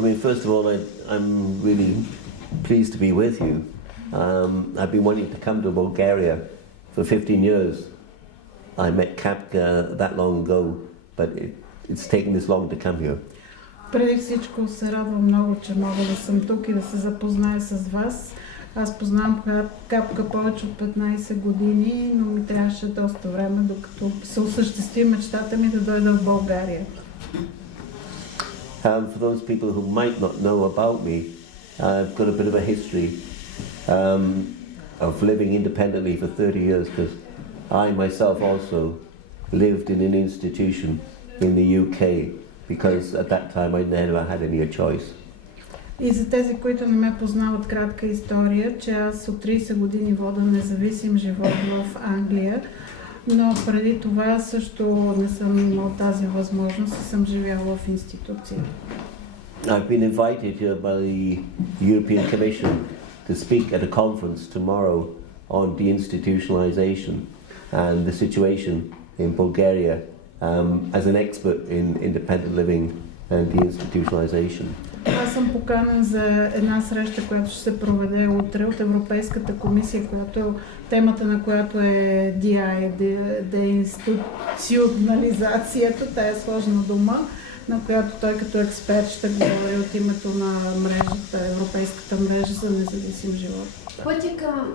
I mean, first of all, I'm really pleased to be with you. I've been wanting to come to Bulgaria for 15 years. I met Kapka that long ago, but it's taken this long to come here. Преди всичко се радвам много, че мога да съм тук и да се запозная с вас. Аз познавам Капка повече от 15 години, но ми трябваше доста време, докато се осъществи мечтата ми да дойда в България. For those people who might not know about me, I've got a bit of a history of living independently for 30 years, because I myself also lived in an institution in the UK, because at that time I never had any choice. И за тези, които не ме познават, кратка история, че аз от 30 години вода независим живот в Англия, но преди това също не съм имал тази възможност и съм живяла в институция. I've been invited here by the European Commission to speak at a conference tomorrow on deinstitutionalization and the situation in Bulgaria as an expert in independent living and deinstitutionalization. Аз съм поканен за една среща, която ще се проведе утре от Европейската комисия, темата на която е DI, деинституционализацията, тая е сложна дума, на която той като експерт ще говори от името на мрежата, Европейската мрежа за независим живот. Пътя към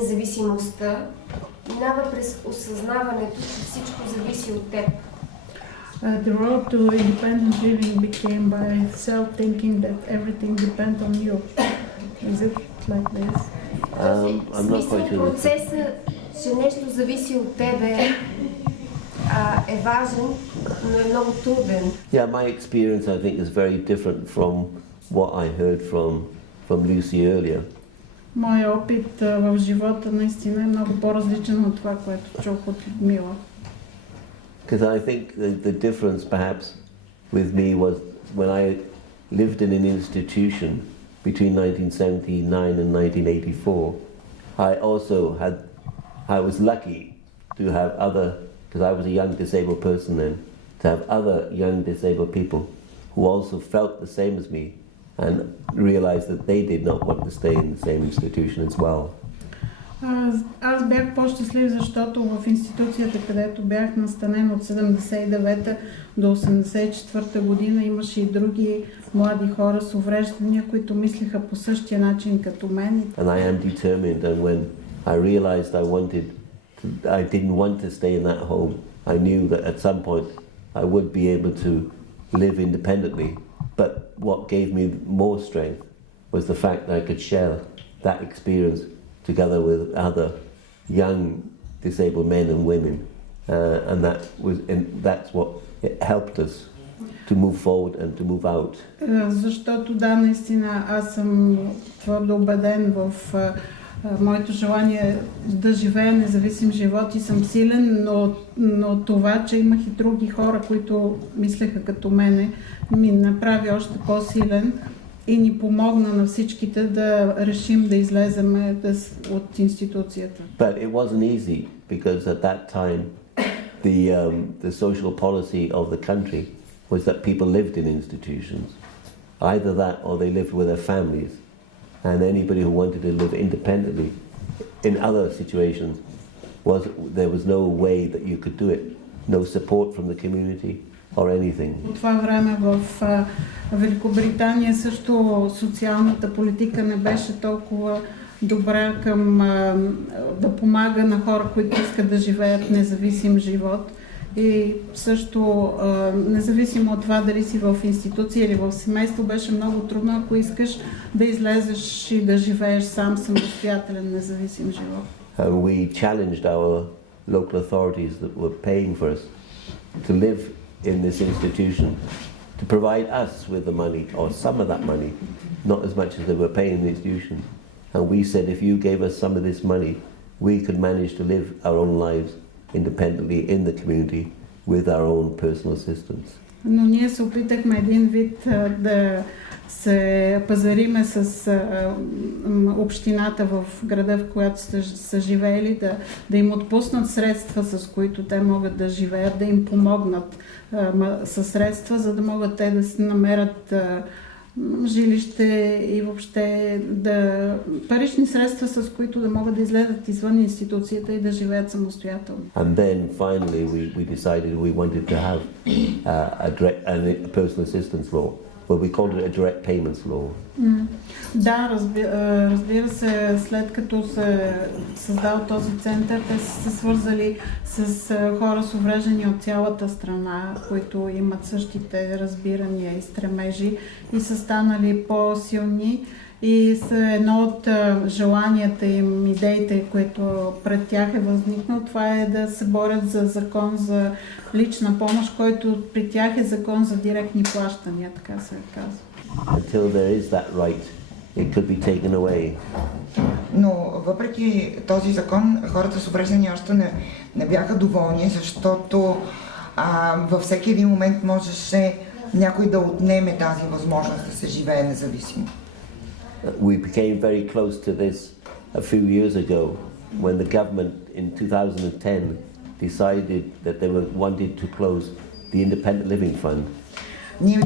независимостта минава през осъзнаването, че всичко зависи от теб. The road to independent living became by self-thinking that everything depends on you. Is it like this? I'm not quite sure. Процесът, че нещо зависи от тебе, е важен, но е много труден. Yeah, my experience, I think, is very different from what I heard from Lucy earlier. Моят опит в живота наистина е много по-различен от това, което чух от Людмила. Because I think the difference perhaps with me was when I lived in an institution between 1979 and 1984, I was lucky to have other, because I was a young disabled person then, to have other young disabled people who also felt the same as me and realized that they did not want to stay in the same institution as well. Аз бях по-щастлив, защото в институцията, където бях настанен от 79-та до 84-та година, имаше и други млади хора с увреждания, които мислеха по същия начин като мен. And I am determined, and when I realized I didn't want to stay in that home, I knew that at some point I would be able to live independently. But what gave me more strength was the fact that I could share that experience together with other young disabled men and women, and that's what helped us to move forward and to move out. Защото да, наистина аз съм твърдо убеден в моето желание да живея независим живот и съм силен, но това, че имах и други хора, които мислеха като мене, ми направи още по-силен и ни помогна на всичките да решим да излеземе от институцията. But it wasn't easy, because at that time the social policy of the country was that people lived in institutions. Either that or they lived with their families. And anybody who wanted to live independently in other situations, there was no way that you could do it. No support from the community or anything. От това време в Великобритания също социалната политика не беше толкова добра към да помага на хора, които искат да живеят независим живот. И също, независимо от това дали си в институция или в семейство, беше много трудно, ако искаш да излезеш и да живееш сам самостоятелен независим живот. We challenged our local authorities that were paying for us to live in this institution, to provide us with the money, or some of that money, not as much as they were paying the institution. And we said, if you gave us some of this money, we could manage to live our own lives independently in the community with our own personal assistance. Но ние се опитахме един вид да се пазариме с общината в града, в която са живеели, да им отпуснат средства, с които те могат да живеят, да им помогнат със средства, за да могат те да си намерят жилище и въобще парични средства, с които да могат да излезат извън институцията и да живеят самостоятелно. And then finally we decided we wanted to have a personal assistance law. Well, we called it a direct payments law. Да, разбира се, след като се създал този център, те са се свързали с хора с увреждания от цялата страна, които имат същите разбирания и стремежи и са станали по-силни. И едно от желанията им, идеите, които пред тях е възникнал, това е да се борят за закон за лична помощ, който при тях е закон за директни плащания, така се казва. Until there is that right, it could be taken away. Но въпреки този закон, хората с увреждания още не бяха доволни, защото във всеки един момент можеше някой да отнеме тази възможност да се живее независимо. We became very close to this a few years ago when the government in 2010 decided that they wanted to close the Independent Living Fund. Ние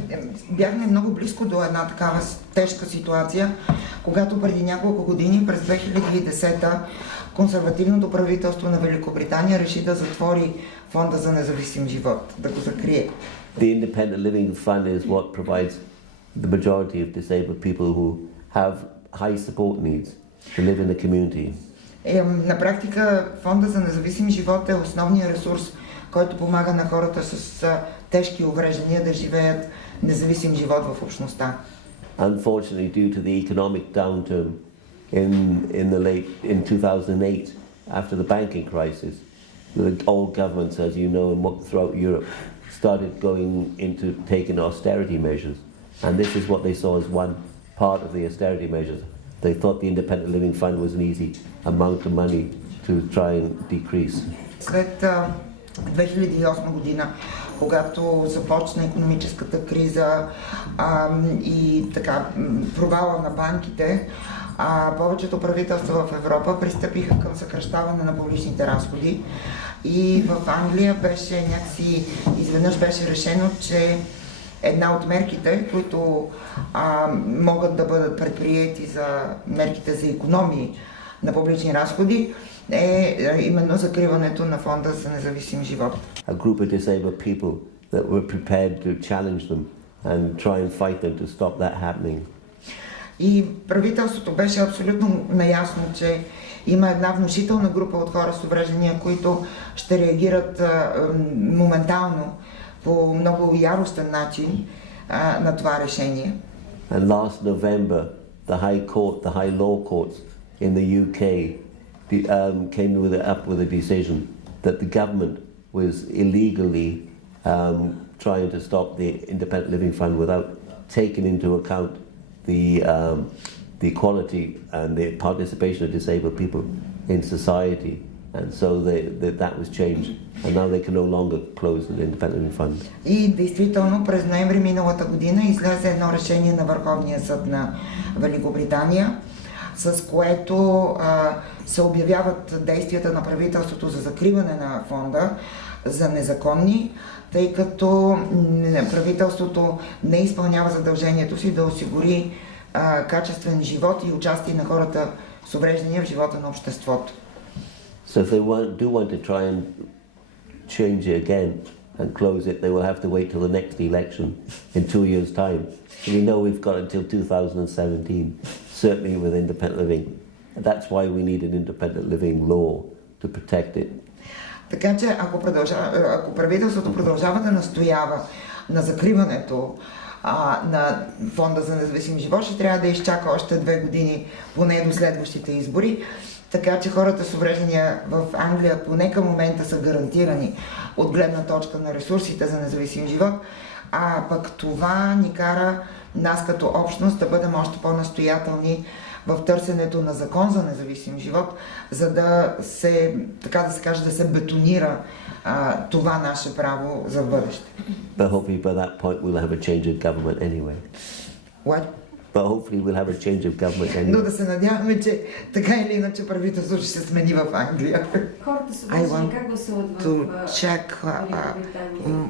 бяхме много близко до една такава тежка ситуация, когато преди няколко години, през 2010-та, консервативното правителство на Великобритания реши да затвори фонда за независим живот, да го закрие. The Independent Living Fund is what provides the majority of disabled people who have high support needs to live in the community. На практика фонда за независим живот е основният ресурс, който помага на хората с тежки увреждания да живеят независим живот в общността. Unfortunately, due to the economic downturn in 2008, after the banking crisis, all governments, as you know, throughout Europe, started going into taking austerity measures, and this is what they saw as one part of the austerity measures. They thought the Independent Living Fund was an easy amount of money to try and decrease. След 2008 година, когато започна икономическата криза и така провала на банките, повечето правителства в Европа пристъпиха към съкращаване на публичните разходи и в Англия беше някакси изведнъж беше решено, че една от мерките, които могат да бъдат предприети за мерките за икономии на публични разходи, е именно закриването на фонда за независим живот. A group of disabled people that were prepared to challenge them and try and fight them to stop that happening. И правителството беше абсолютно наясно, че има една внушителна група от хора с увреждания, които ще реагират моментално по много яростен начин на това решение. And last November, the high law courts in the UK came up with a decision that the government was illegally trying to stop the Independent Living Fund without taking into account the equality and the participation of disabled people in society. And so that was changed. And now they can no longer close the Independent Living Fund. И действително през ноември миналата година излезе едно решение на Върховния съд на Великобритания, с което се обявяват действията на правителството за закриване на фонда за незаконни, тъй като правителството не изпълнява задължението си да осигури качествен живот и участие на хората с увреждания в живота на обществото. So if they do want to try and change it again and close it, they will have to wait till the next election in 2 years' time. So we know we've got until 2017, certainly with independent living. And that's why we need an independent living law to protect it. Така че ако правителството продължава да настоява на закриването на фонда за независим живот, ще трябва да изчака още 2 години, поне до следващите избори. Така че хората с увреждания в Англия поне към момента са гарантирани от гледна точка на ресурсите за независим живот, а пък това ни кара нас като общност да бъдем още по-настоятелни в търсенето на закон за независим живот, за да се, така да се каже, да се бетонира това наше право за бъдеще. But hopefully by that point we'll have a change of government anyway. What? But hopefully we'll have a change of government Но anyway. да се надяваме, че така или иначе правителството ще се смени в Англия. Хората с увреждания как гласуват в Великобритания?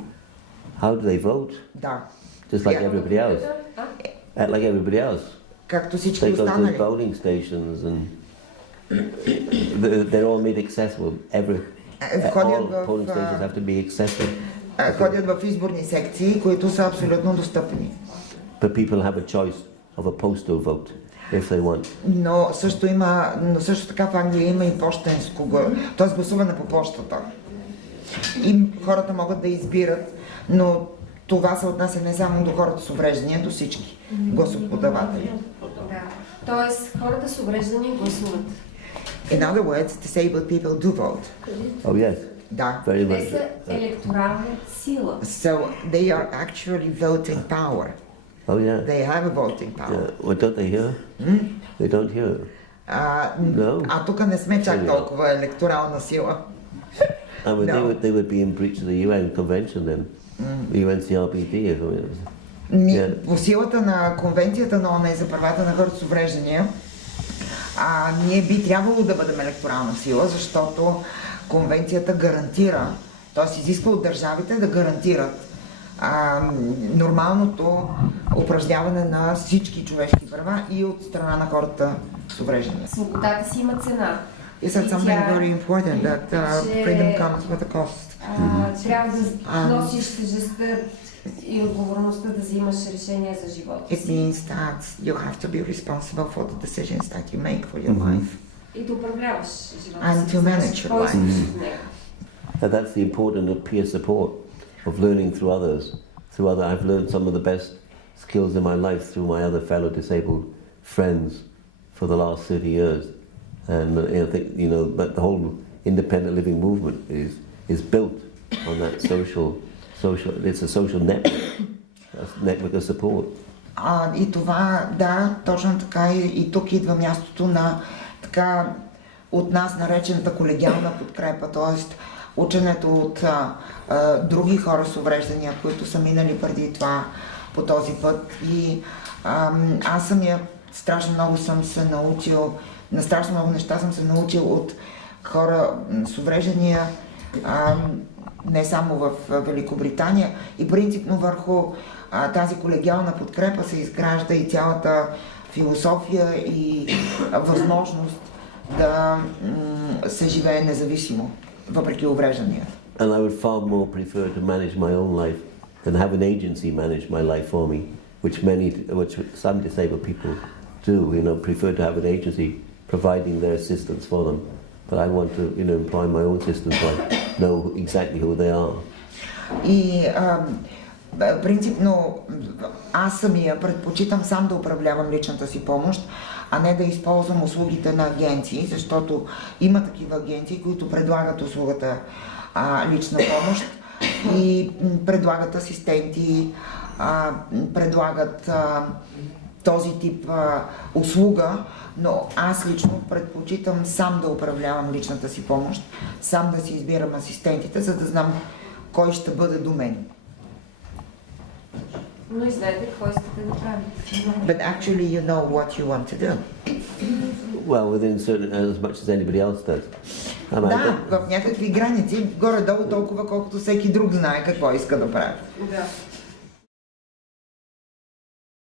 How do they vote? Да, Just like everybody else. Like everybody else. както всички They go to останали. voting stations and they're all made accessible. All polling stations have to be accessible. Ходят в изборни секции, които са абсолютно достъпни. But people have a choice of a postal vote if they want. Но също така в Англия има и пощенско, т.е. гласуване по почтата. И хората могат да избират, но това се отнася не само до хората с увреждания, до всички гласоподаватели. Да. Тоест, хората с увреждания гласуват. In other words, disabled people do vote. Oh yes, Да. very Те much. са електорална сила. So they are actually voting power. Oh yeah. They have a voting power. Yeah. Well, don't they hear? They don't hear. No. А тук не сме чак толкова електорална сила. I mean, No. they would be in breach of the UN Convention then, UNCRPD. If I mean, По силата на Конвенцията на ООН за правата на хората с увреждания, ние би трябвало да бъдем електорална сила, защото Конвенцията гарантира, т.е. изисква от държавите да гарантират нормалното упражняване на всички човешки права и от страна на хората с увреждания. Свободата си има цена. You said something very important, that freedom comes with a cost. Трябва да носиш тежестта и отговорността да взимаш решения за живота It си. means that you have to be responsible for the decisions that you make for your life. И да управляваш живота And си. to manage your Кой си life. от него? and that's the importance of peer support, of learning through others. I've learned some of the best skills in my life through my other fellow disabled friends for the last 30 years. And I think, that the whole independent living movement is built on that it's a social network of support. И това, да, точно така и тук идва мястото на така от нас наречената колегиална подкрепа, т.е. ученето от други хора с увреждания, които са минали преди това по този път. И аз самия страшно много съм се научил, на страшно много неща съм се научил от хора с увреждания, не само в Великобритания, и принципно върху тази колегиална подкрепа се изгражда и цялата философия и възможност да се живее независимо, въпреки уврежданията. And I would far more prefer to manage my own life than have an agency manage my life for me, which some disabled people do, prefer to have an agency providing their assistance for them. But I want to, employ my own system so I know exactly who they are. И принципно аз самия предпочитам сам да управлявам личната си помощ, а не да използвам услугите на агенции, защото има такива агенции, които предлагат услугата лична помощ и предлагат асистенти, предлагат този тип услуга, но аз лично предпочитам сам да управлявам личната си помощ, сам да си избирам асистентите, за да знам кой ще бъде до мен. Но и знаете какво искате да правите. But actually you know what you want to do. Well, within certain, as much as anybody else does. Да, в някакви граници, горе-долу толкова, колкото всеки друг знае какво иска да прави. Да.